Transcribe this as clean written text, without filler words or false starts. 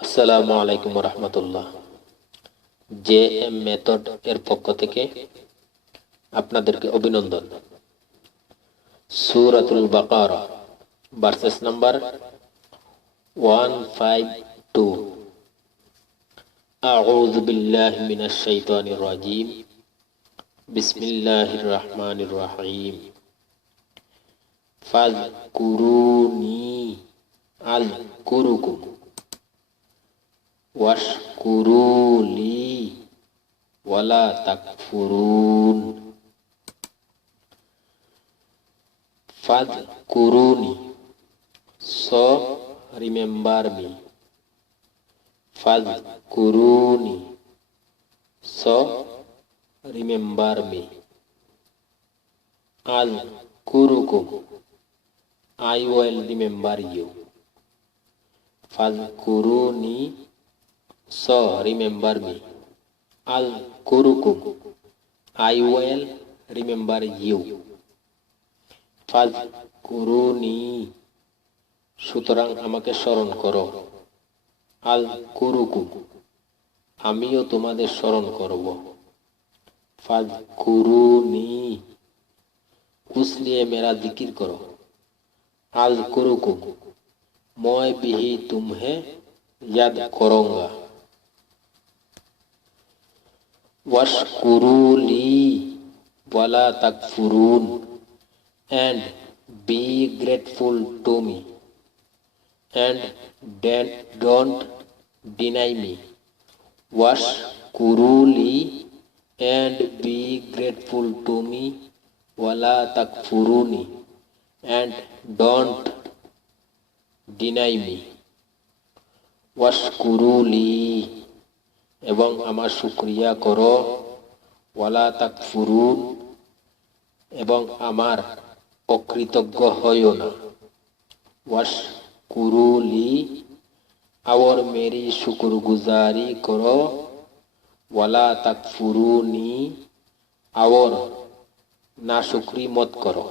আসসালামু আলাইকুম রহমতুল্লাহ। J M method এর পক্ষ থেকে আপনাদেরকে অভিনন্দন। সূরাতুল বাকারা ভার্সেস নাম্বার 152। আউযু বিল্লাহি মিনাশ শাইতানির রাজীম। বিসমিল্লাহির রহমানির রহিম। ফাযকুরুনি আযকুরুকুম ওয়াশকুরুলি ওয়ালা তাকফুরুন। ফাযকুরুনি, so remember me. ফাযকুরুনি, so remember me. আযকুরুকুম, I will remember you. ফাযকুরুনি, so remember me. আযকুরুকুম, I will remember you. ফাযকুরুনি, সুতরাং আমাকে স্মরণ করো। আযকুরুকুম, আমিও তোমাদের স্মরণ করব। ফাযকুরুনি, उसलिए मेरा जिक्र करो। আযকুরুকুম, मैं भी तुम्हें याद करूंगा। वशकुरुली वला तकफुरून, and be grateful to me and don't deny me. Washkuruli, and be grateful to me, wala takfuruni, and don't deny me. ওয়াশকুরুলি, এবং আমার শুকরিয়া করো। ওয়ালা তাকফুরুন, এবং আমার অকৃতজ্ঞ হইও না। ওয়াশকুরুলি, और मेरी शुक्रगुजारी करो। ওয়ালা তাকফুরুনি, और नाशुक्री मत करो।